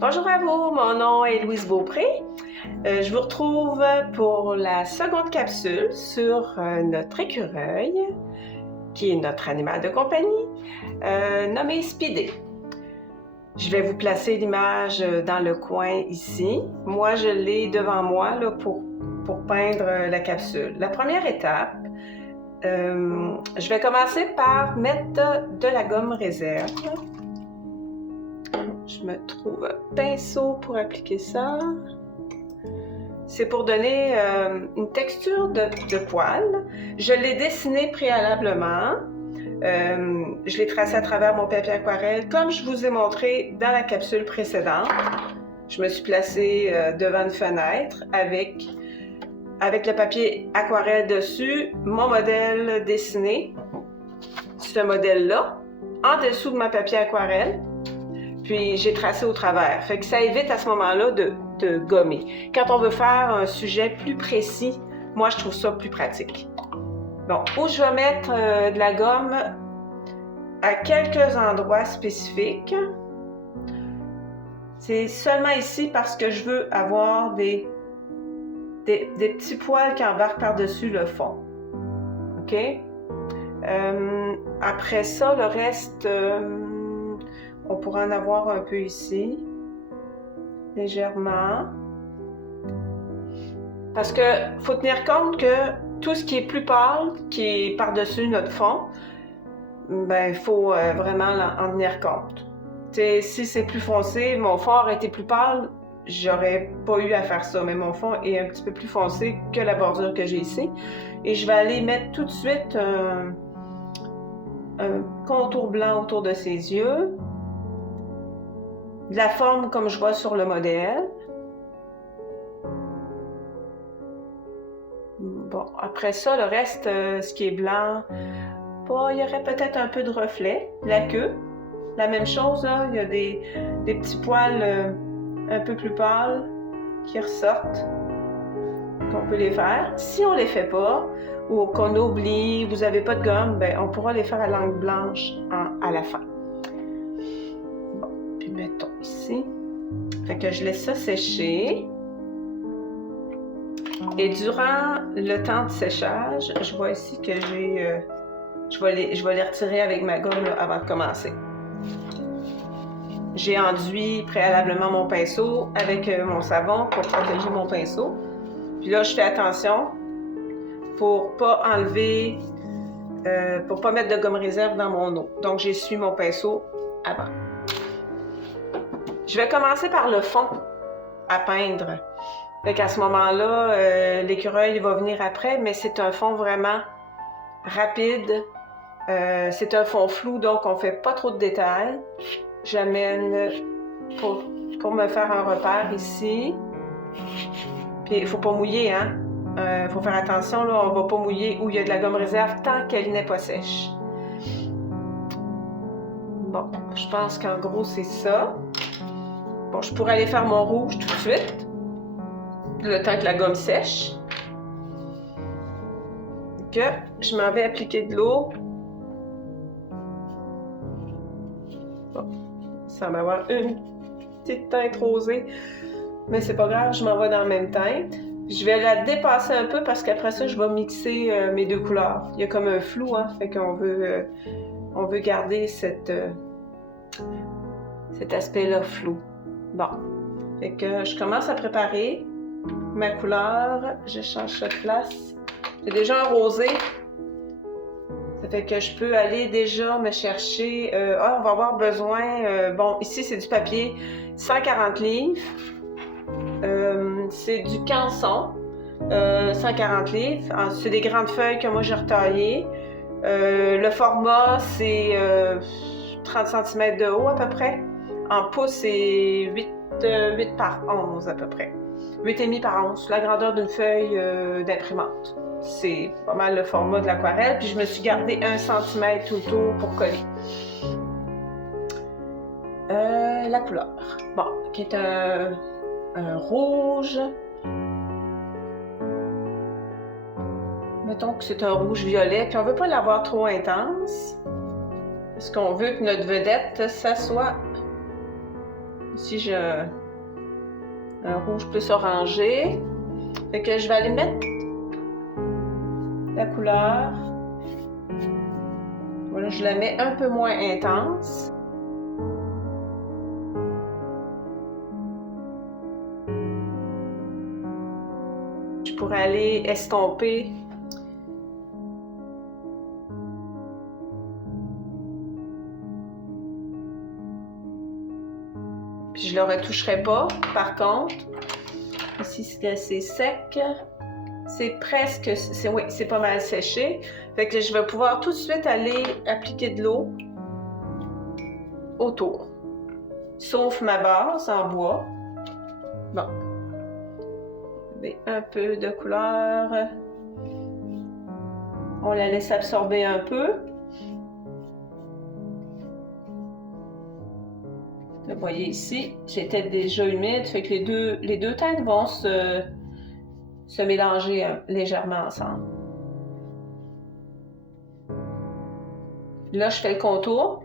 Bonjour à vous, mon nom est Louise Beaupré. Je vous retrouve pour la seconde capsule sur notre écureuil, qui est notre animal de compagnie, nommé Speedy. Je vais vous placer l'image dans le coin ici. Moi, je l'ai devant moi là, pour peindre la capsule. La première étape, je vais commencer par mettre de la gomme réserve. Je me trouve un pinceau pour appliquer ça. C'est pour donner une texture de poil. Je l'ai dessiné préalablement. Je l'ai tracé à travers mon papier aquarelle, comme je vous ai montré dans la capsule précédente. Je me suis placée devant une fenêtre avec le papier aquarelle dessus, mon modèle dessiné, ce modèle-là, en dessous de mon papier aquarelle. Puis j'ai tracé au travers. Fait que ça évite à ce moment-là de gommer. Quand on veut faire un sujet plus précis, moi je trouve ça plus pratique. Bon, où je vais mettre de la gomme à quelques endroits spécifiques. C'est seulement ici parce que je veux avoir des petits poils qui embarquent par-dessus le fond. OK? Après ça, le reste... on pourra en avoir un peu ici, légèrement. Parce que faut tenir compte que tout ce qui est plus pâle, qui est par-dessus notre fond, ben il faut vraiment en tenir compte. T'sais, si c'est plus foncé, mon fond aurait été plus pâle, j'aurais pas eu à faire ça, mais mon fond est un petit peu plus foncé que la bordure que j'ai ici. Et je vais aller mettre tout de suite un contour blanc autour de ses yeux. De la forme comme je vois sur le modèle. Bon, après ça, le reste, ce qui est blanc, il y aurait peut-être un peu de reflet. La queue, la même chose, là, il y a des petits poils un peu plus pâles qui ressortent, qu'on peut les faire. Si on les fait pas, ou qu'on oublie, vous n'avez pas de gomme, ben, on pourra les faire à langue blanche à la fin. Puis mettons ici. Fait que je laisse ça sécher. Et durant le temps de séchage, je vois ici que j'ai... je vais les retirer avec ma gomme là, avant de commencer. J'ai enduit préalablement mon pinceau avec mon savon pour protéger mon pinceau. Puis là, je fais attention pour pas enlever... pour pas mettre de gomme réserve dans mon eau. Donc, j'essuie mon pinceau avant. Je vais commencer par le fond à peindre. Fait qu'à ce moment-là, l'écureuil va venir après, mais c'est un fond vraiment rapide. C'est un fond flou, donc on fait pas trop de détails. J'amène pour me faire un repère ici. Puis il faut pas mouiller, hein. Faut faire attention, là, on va pas mouiller où il y a de la gomme réserve tant qu'elle n'est pas sèche. Bon, je pense qu'en gros c'est ça. Bon, je pourrais aller faire mon rouge tout de suite, le temps que la gomme sèche. Donc, je m'en vais appliquer de l'eau. Bon, ça va avoir une petite teinte rosée, mais c'est pas grave, je m'en vais dans la même teinte. Je vais la dépasser un peu parce qu'après ça, je vais mixer mes deux couleurs. Il y a comme un flou, hein, fait qu'on veut garder cet aspect-là flou. Bon, fait que je commence à préparer ma couleur. Je change de place. J'ai déjà un rosé. Ça fait que je peux aller déjà me chercher... on va avoir besoin... bon, ici, c'est du papier 140 livres. C'est du canson. 140 livres. C'est des grandes feuilles que moi, j'ai retaillées. Le format, c'est 30 cm de haut à peu près. En pouces, c'est 8 par 11 à peu près. 8,5 par 11, la grandeur d'une feuille d'imprimante. C'est pas mal le format de l'aquarelle. Puis je me suis gardé 1 cm tout autour pour coller. La couleur. Bon, qui est un rouge. Mettons que c'est un rouge violet. Puis on veut pas l'avoir trop intense. Parce qu'on veut que notre vedette, ça soit Ici, j'ai un rouge plus orangé. Fait que je vais aller mettre la couleur. Voilà, je la mets un peu moins intense. Je pourrais aller estomper. Puis je le retoucherai pas. Par contre, ici c'est assez sec. C'est presque, oui, c'est pas mal séché. Fait que je vais pouvoir tout de suite aller appliquer de l'eau autour. Sauf ma base en bois. Bon. Un peu de couleur. On la laisse absorber un peu. Vous voyez ici, j'étais déjà humide, fait que les deux teintes vont se mélanger légèrement ensemble. Là, je fais le contour.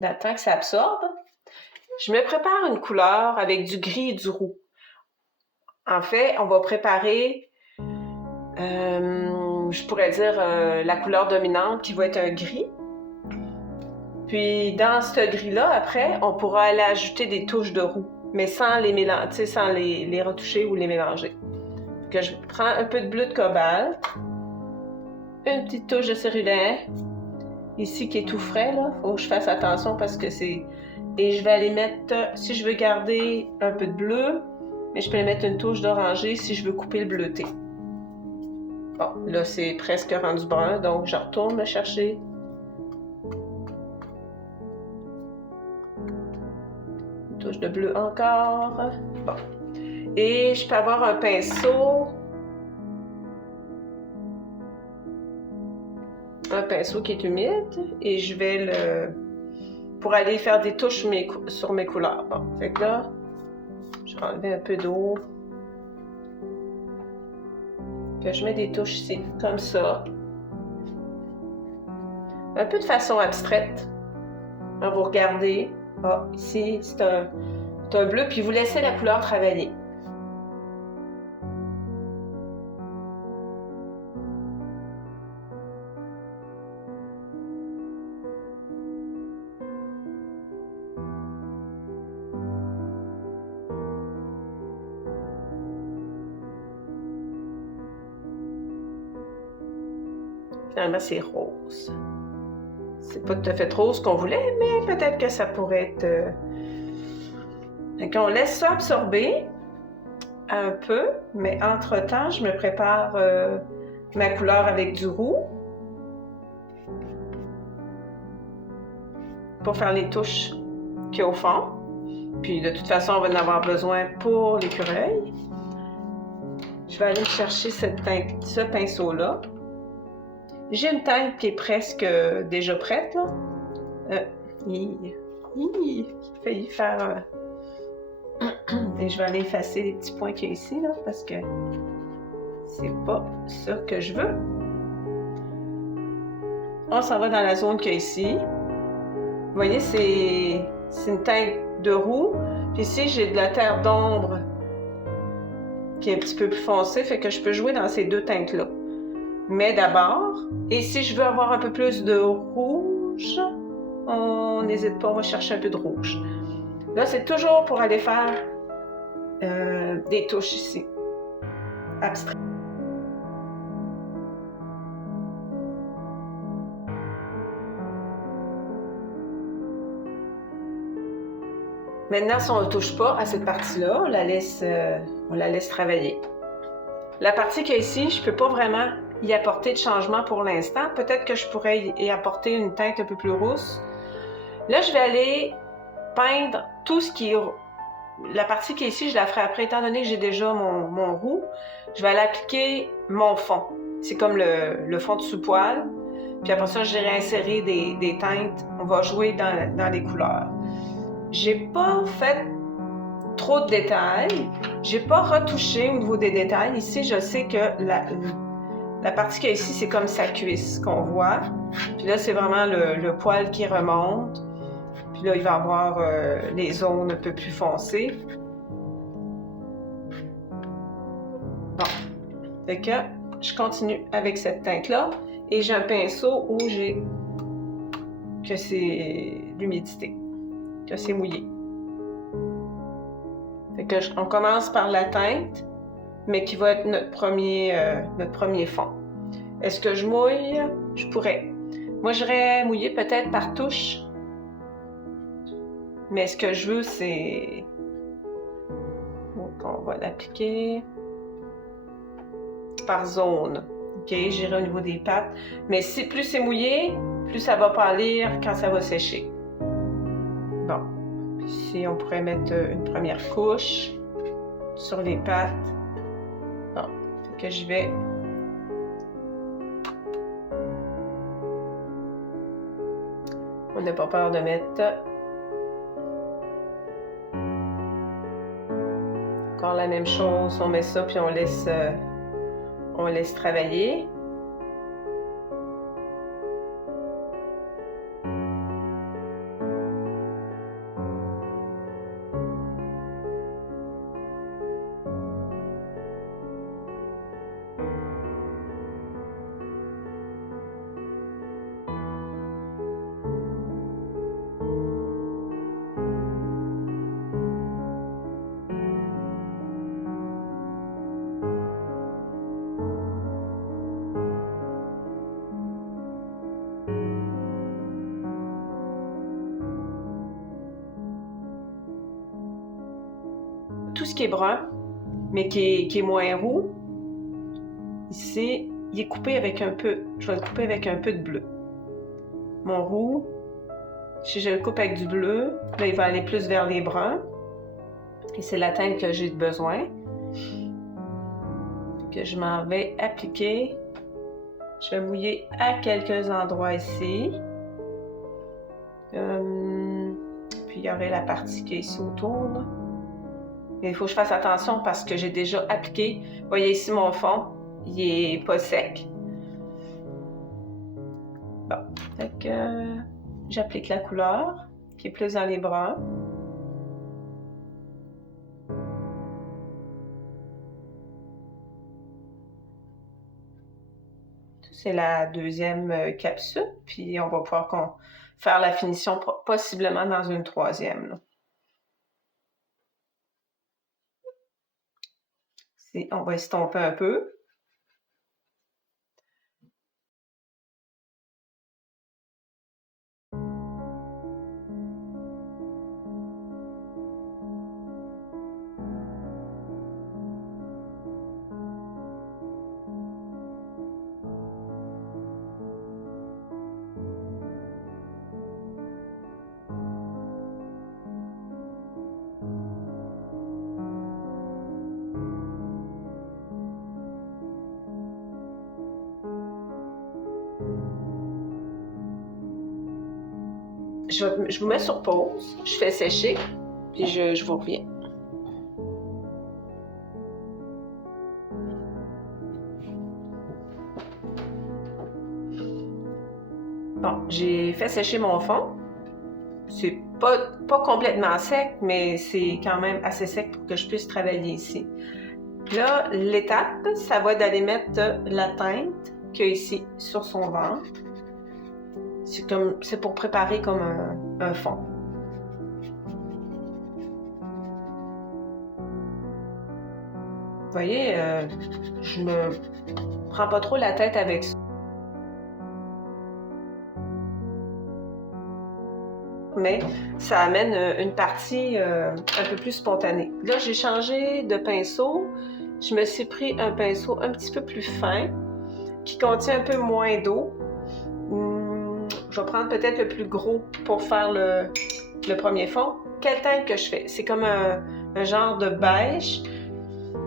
J'attends que ça absorbe. Je me prépare une couleur avec du gris et du roux. En fait, on va préparer, je pourrais dire, la couleur dominante qui va être un gris. Puis dans ce gris-là, après, on pourra aller ajouter des touches de roux, mais sans les mélanger, sans les retoucher ou les mélanger. Que je prends un peu de bleu de cobalt, une petite touche de céruléen, ici qui est tout frais, là, faut que je fasse attention parce que c'est... Et je vais aller mettre, si je veux garder un peu de bleu, mais je peux aller mettre une touche d'oranger si je veux couper le bleuté. Bon, là c'est presque rendu brun, donc je retourne me chercher. Une touche de bleu encore. Bon. Et je peux avoir un pinceau. Un pinceau qui est humide et je vais le... pour aller faire des touches sur mes couleurs. Bon, fait que là, je vais enlever un peu d'eau. Que je mets des touches ici, comme ça. Un peu de façon abstraite. Hein, vous regardez. Ah, ici, c'est un bleu, puis vous laissez la couleur travailler. Finalement, c'est rose. C'est pas tout à fait rose qu'on voulait, mais peut-être que ça pourrait être... Donc, on laisse ça absorber un peu, mais entre-temps, je me prépare ma couleur avec du roux pour faire les touches qu'il y a au fond. Puis de toute façon, on va en avoir besoin pour l'écureuil. Je vais aller me chercher ce pinceau-là. J'ai une teinte qui est presque déjà prête, là. J'ai failli faire... Et je vais aller effacer les petits points qu'il y a ici, là, parce que c'est pas ça que je veux. On s'en va dans la zone qu'il y a ici. Vous voyez, c'est une teinte de roux. Puis ici, j'ai de la terre d'ombre qui est un petit peu plus foncée, fait que je peux jouer dans ces deux teintes-là. Mais d'abord, et si je veux avoir un peu plus de rouge, on n'hésite pas, on va chercher un peu de rouge. Là, c'est toujours pour aller faire des touches ici, abstraites. Maintenant, si on ne touche pas à cette partie-là, on la laisse travailler. La partie qu'il y a ici, je ne peux pas vraiment y apporter de changement pour l'instant. Peut-être que je pourrais y apporter une teinte un peu plus rousse. Là, je vais aller peindre tout ce qui est... La partie qui est ici, je la ferai après, étant donné que j'ai déjà mon roux. Je vais aller appliquer mon fond. C'est comme le fond de sous-poil. Puis après ça, je vais insérer des teintes. On va jouer dans les couleurs. J'ai pas fait trop de détails. J'ai pas retouché au niveau des détails. Ici, je sais que la partie qu'il y a ici, c'est comme sa cuisse qu'on voit. Puis là, c'est vraiment le poil qui remonte. Puis là, il va y avoir les zones un peu plus foncées. Bon. Fait que je continue avec cette teinte-là. Et j'ai un pinceau où que c'est l'humidité, que c'est mouillé. Fait que on commence par la teinte, mais qui va être notre premier fond. Est-ce que je mouille? Je pourrais. Moi, j'aurais mouillé peut-être par touche. Mais ce que je veux, c'est... Donc, on va l'appliquer par zone. OK, j'irai au niveau des pattes. Mais si plus c'est mouillé, plus ça va pâlir quand ça va sécher. Bon. Ici, on pourrait mettre une première couche sur les pattes. Bon. Fait que j'y vais. On n'a pas peur de mettre encore la même chose. On met ça puis on laisse travailler. Tout ce qui est brun, mais qui est moins roux, ici, il est coupé avec un peu, je vais le couper avec un peu de bleu. Mon roux, si je le coupe avec du bleu, là, il va aller plus vers les bruns. Et c'est la teinte que j'ai besoin. Que je m'en vais appliquer. Je vais mouiller à quelques endroits ici. Puis il y aurait la partie qui est ici autour, là. Mais il faut que je fasse attention parce que j'ai déjà appliqué. Vous voyez ici mon fond, il est pas sec. Bon, fait que j'applique la couleur qui est plus dans les bruns. C'est la deuxième capsule, puis on va pouvoir faire la finition possiblement dans une troisième, là. On va estomper un peu. Je vous mets sur pause, je fais sécher, puis je vous reviens. Bon, j'ai fait sécher mon fond. C'est pas complètement sec, mais c'est quand même assez sec pour que je puisse travailler ici. Là, l'étape, ça va d'aller mettre la teinte qu'il y a ici sur son ventre. C'est pour préparer comme un fond. Vous voyez, je me prends pas trop la tête avec ça. Mais ça amène une partie un peu plus spontanée. Là, j'ai changé de pinceau. Je me suis pris un pinceau un petit peu plus fin, qui contient un peu moins d'eau. Je vais prendre peut-être le plus gros pour faire le premier fond. Quelle teinte que je fais? C'est comme un genre de beige.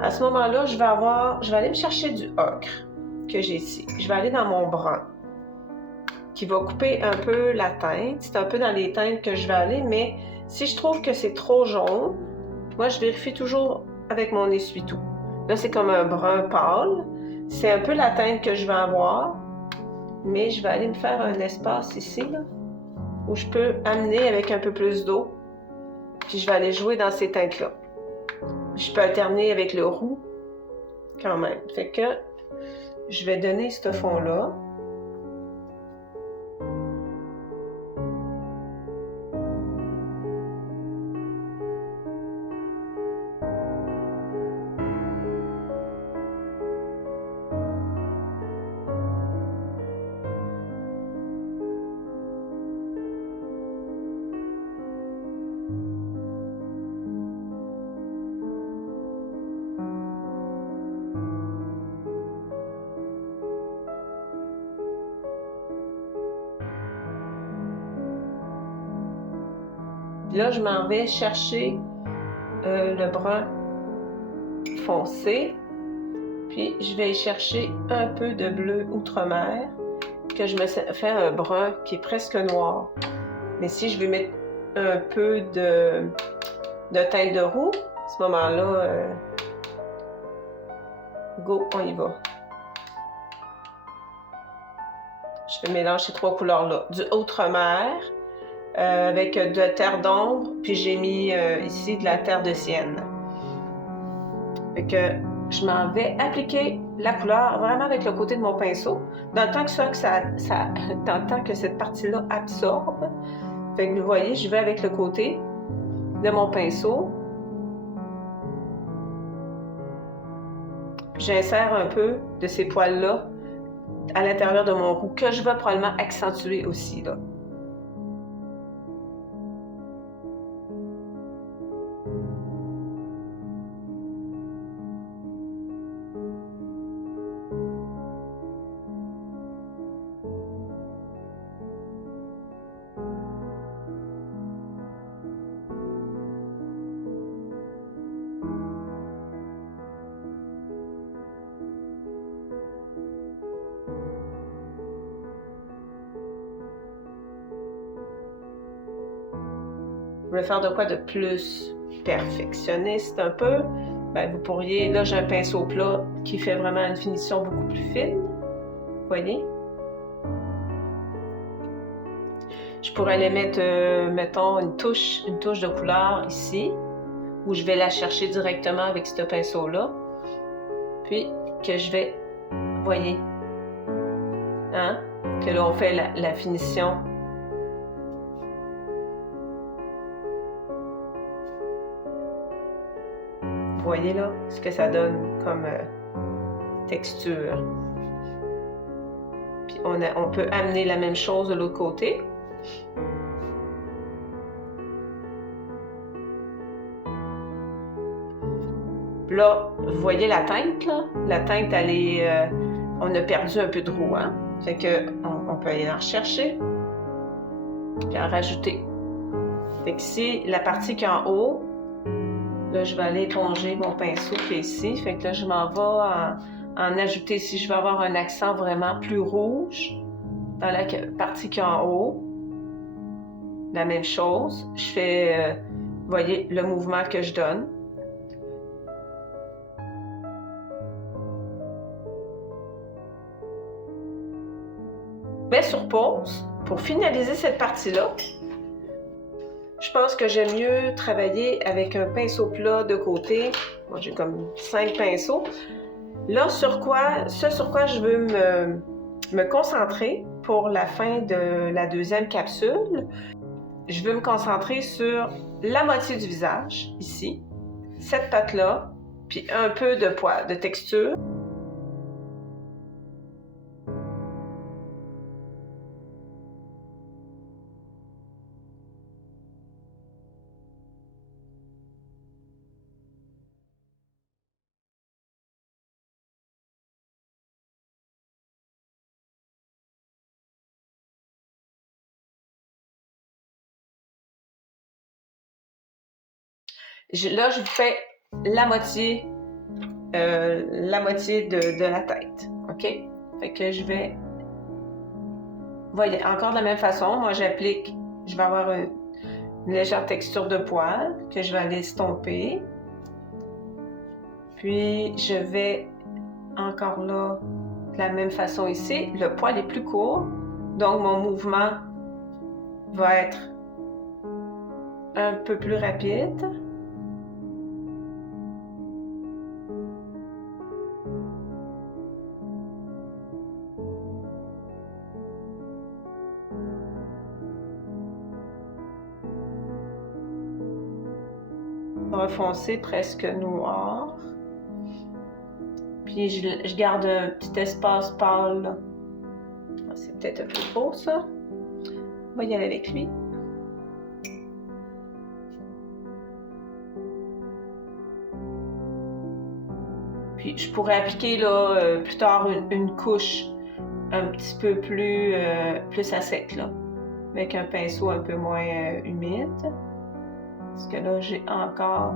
À ce moment-là, je vais aller me chercher du ocre que j'ai ici. Je vais aller dans mon brun, qui va couper un peu la teinte. C'est un peu dans les teintes que je vais aller, mais si je trouve que c'est trop jaune, Moi, je vérifie toujours avec mon essuie-tout. Là, c'est comme un brun pâle. C'est un peu la teinte que je vais avoir, mais je vais aller me faire un espace ici, là, où je peux amener avec un peu plus d'eau. Puis je vais aller jouer dans ces teintes-là. Je peux alterner avec le roux, quand même. Fait que je vais donner ce fond-là. Là, je m'en vais chercher le brun foncé. Puis, je vais chercher un peu de bleu outre-mer, que je me fais un brun qui est presque noir. Mais si je veux mettre un peu de teinte de roux, à ce moment-là, go, on y va. Je vais mélanger ces trois couleurs-là. Du outre-mer, avec de terre d'ombre, puis j'ai mis ici de la terre de sienne. Fait que je m'en vais appliquer la couleur vraiment avec le côté de mon pinceau, dans le temps dans le temps que cette partie-là absorbe. Fait que vous voyez, je vais avec le côté de mon pinceau. J'insère un peu de ces poils-là à l'intérieur de mon roux, que je vais probablement accentuer aussi, là. Vous voulez faire de quoi de plus perfectionniste un peu? Ben, vous pourriez, là j'ai un pinceau plat qui fait vraiment une finition beaucoup plus fine. Vous voyez? Je pourrais aller mettre, mettons, une touche de couleur ici, où je vais la chercher directement avec ce pinceau-là. Puis que je vais, vous voyez, hein? Que là on fait la finition. Vous voyez là ce que ça donne comme texture. Puis on peut amener la même chose de l'autre côté. Là, vous voyez la teinte là? La teinte, elle est, on a perdu un peu de roux, hein? Fait que on peut aller en rechercher puis en rajouter. Fait que ici, la partie qui est en haut, là, je vais aller éponger mon pinceau qui est ici. Fait que là, je m'en vais en ajouter. Si je veux avoir un accent vraiment plus rouge dans la partie qui est en haut, la même chose. Je fais, vous voyez, le mouvement que je donne. Je mets sur pause pour finaliser cette partie-là. Je pense que j'aime mieux travailler avec un pinceau plat de côté. Moi, j'ai comme 5 pinceaux. Là, ce sur quoi je veux me concentrer pour la fin de la deuxième capsule, je veux me concentrer sur la moitié du visage, ici, cette patte-là, puis un peu de poil, de texture. Là, je fais la moitié de la tête, OK? Fait que je vais... Voyez, encore de la même façon, moi j'applique, je vais avoir une légère texture de poil que je vais aller estomper. Puis je vais encore là, de la même façon ici, le poil est plus court, donc mon mouvement va être un peu plus rapide. Foncé, presque noir. Puis je garde un petit espace pâle là. C'est peut-être un peu trop ça. On va y aller avec lui. Puis je pourrais appliquer là plus tard une couche un petit peu plus à sec là, avec un pinceau un peu moins humide. Parce que là, j'ai encore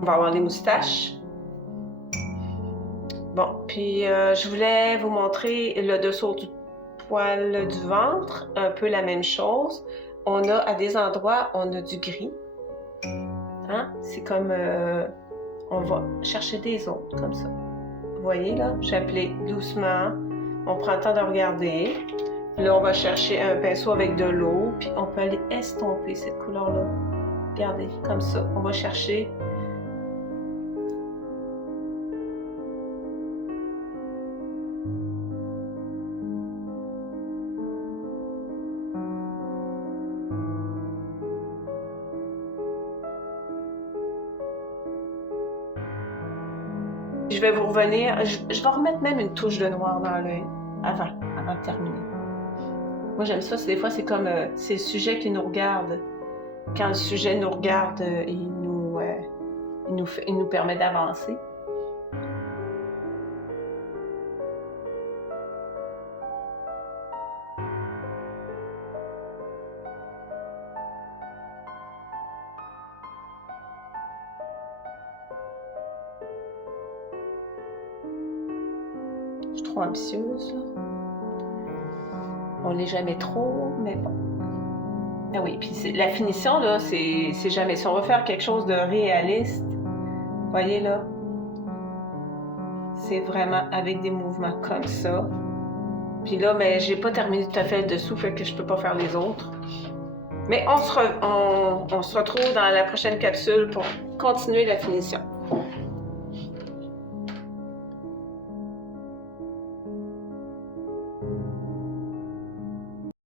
on va avoir les moustaches. Bon, puis je voulais vous montrer le dessous du poil du ventre, un peu la même chose. On a à des endroits, on a du gris. Hein? C'est comme, on va chercher des autres comme ça. Vous voyez là, j'applique doucement. On prend le temps de regarder. Là, on va chercher un pinceau avec de l'eau, puis on peut aller estomper cette couleur-là. Regardez, comme ça, on va chercher. Je vais vous revenir, je vais remettre même une touche de noir dans l'œil avant de terminer. Moi j'aime ça, des fois c'est comme, c'est le sujet qui nous regarde. Quand le sujet nous regarde, il nous permet d'avancer. Je suis trop ambitieuse, là. On l'est jamais trop, mais bon. Ah oui, puis la finition, là, c'est jamais... Si on veut faire quelque chose de réaliste, voyez, là, c'est vraiment avec des mouvements comme ça. Puis là, mais j'ai pas terminé tout à fait le dessous, fait que je peux pas faire les autres. Mais on se retrouve dans la prochaine capsule pour continuer la finition.